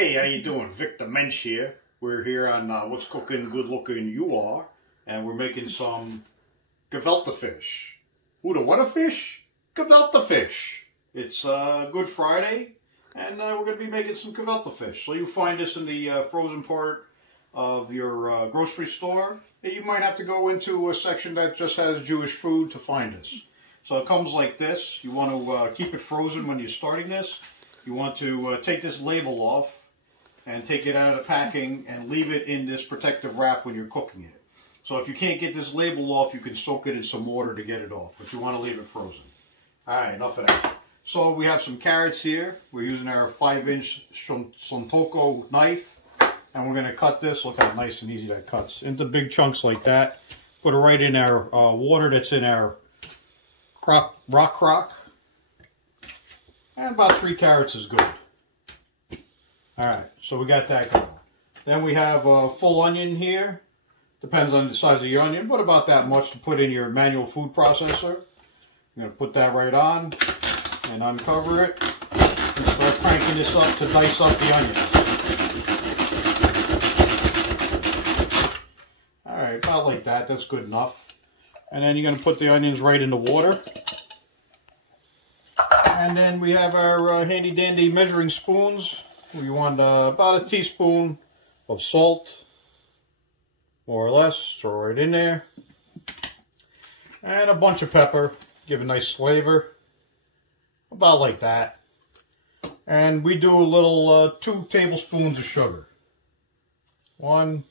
Hey, how you doing? Victor Mensch here. We're here on What's Cooking, Good Looking You Are, and we're making some gefelite fish. Who-da-whatta fish? Gefelite fish. It's Good Friday, and we're going to be making some gefelite fish. So you find this in the frozen part of your grocery store. You might have to go into a section that just has Jewish food to find this. So it comes like this. You want to keep it frozen when you're starting this. You want to take this label off and take it out of the packing and leave it in this protective wrap when you're cooking it. So if you can't get this label off, you can soak it in some water to get it off, but you want to leave it frozen. Alright, enough of that. So we have some carrots here. We're using our 5-inch santoku knife, and we're going to cut this. Look how nice and easy that cuts. Into big chunks like that. Put it right in our water that's in our rockcrock. And about 3 carrots is good. Alright, so we got that going. Then we have a full onion here. Depends on the size of your onion, but about that much to put in your manual food processor. I'm going to put that right on and uncover it. And start cranking this up to dice up the onions. Alright, about like that. That's good enough. And then you're going to put the onions right in the water. And then we have our handy dandy measuring spoons. We want about a teaspoon of salt, more or less, throw right in there. And a bunch of pepper, give a nice flavor, about like that. And we do a little 2 tablespoons of sugar. 1,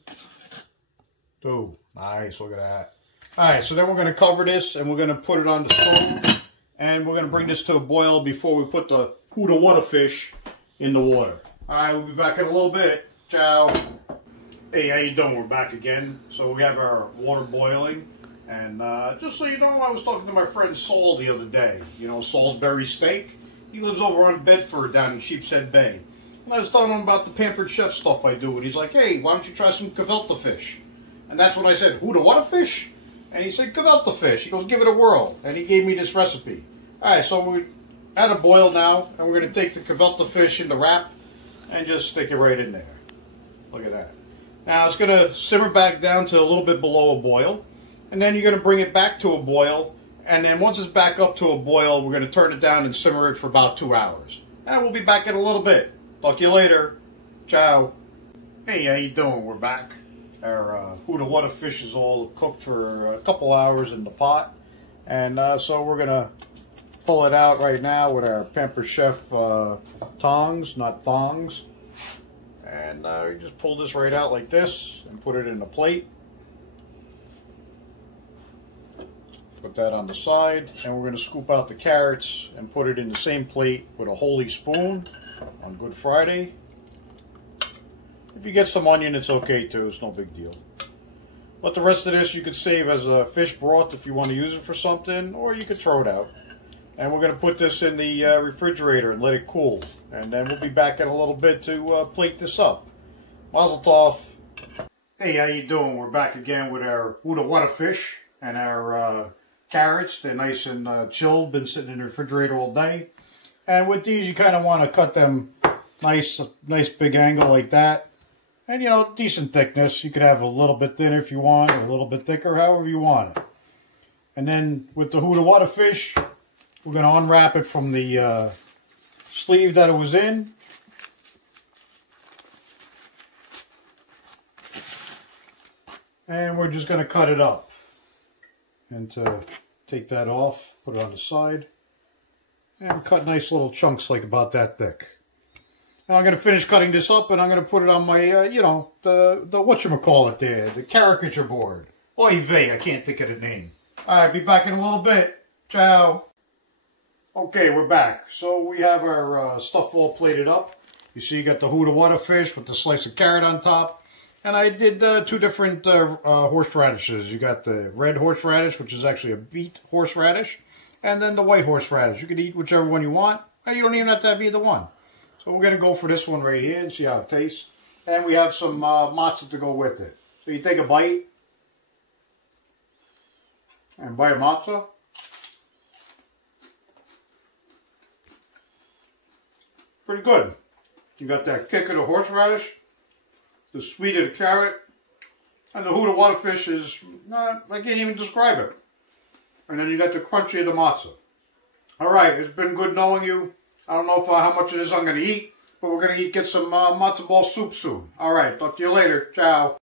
2, nice, look at that. Alright, so then we're going to cover this and we're going to put it on the stove. And we're going to bring this to a boil before we put the who-da-whatta fish in the water. Alright, we'll be back in a little bit. Ciao. Hey, how you doing? We're back again. So we have our water boiling. And just so you know, I was talking to my friend Saul the other day. You know, Salisbury Steak. He lives over on Bedford down in Sheepshead Bay. And I was telling him about the pampered chef stuff I do. And he's like, hey, why don't you try some gefelite fish? And that's when I said, who-da-whatta fish? And he said, gefelite fish. He goes, give it a whirl. And he gave me this recipe. Alright, so we're at a boil now. And we're going to take the gefelite fish in the wrap and just stick it right in there. Look at that. Now it's going to simmer back down to a little bit below a boil. And then you're going to bring it back to a boil. And then once it's back up to a boil, we're going to turn it down and simmer it for about 2 hours. And we'll be back in a little bit. Talk to you later. Ciao. Hey, how you doing? We're back. Our who-da-whatta fish is all cooked for a couple hours in the pot. And so we're going to pull it out right now with our Pampered Chef tongs, not thongs. And you just pull this right out like this and put it in a plate. Put that on the side, and we're going to scoop out the carrots and put it in the same plate with a holy spoon on Good Friday. If you get some onion, it's okay too, it's no big deal. But the rest of this you could save as a fish broth if you want to use it for something, or you could throw it out. And we're going to put this in the refrigerator and let it cool. And then we'll be back in a little bit to plate this up. Mazel tov. Hey, how you doing? We're back again with our who-da-whatta fish and our carrots. They're nice and chilled, been sitting in the refrigerator all day. And with these, you kind of want to cut them nice big angle like that. And, you know, decent thickness. You could have a little bit thinner if you want, or a little bit thicker, however you want it. And then with the who-da-whatta fish, we're going to unwrap it from the sleeve that it was in. And we're just going to cut it up. And to take that off, put it on the side. And cut nice little chunks like about that thick. Now I'm going to finish cutting this up and I'm going to put it on my, you know, the whatchamacallit there, the caricature board. Oy vey, I can't think of the name. Alright, be back in a little bit. Ciao. Okay, we're back. So we have our stuff all plated up. You see you got the who-da-whatta fish with the slice of carrot on top. And I did 2 different horseradishes. You got the red horseradish, which is actually a beet horseradish. And then the white horseradish. You can eat whichever one you want. You don't even have to have either one. So we're going to go for this one right here and see how it tastes. And we have some matzah to go with it. So you take a bite. And bite of matzah. Pretty good. You got that kick of the horseradish, the sweet of the carrot, and the who-da-whatta fish is, I can't even describe it. And then you got the crunchy of the matzah. Alright, it's been good knowing you. I don't know how much of this I'm going to eat, but we're going to get some matzo ball soup soon. Alright, talk to you later. Ciao.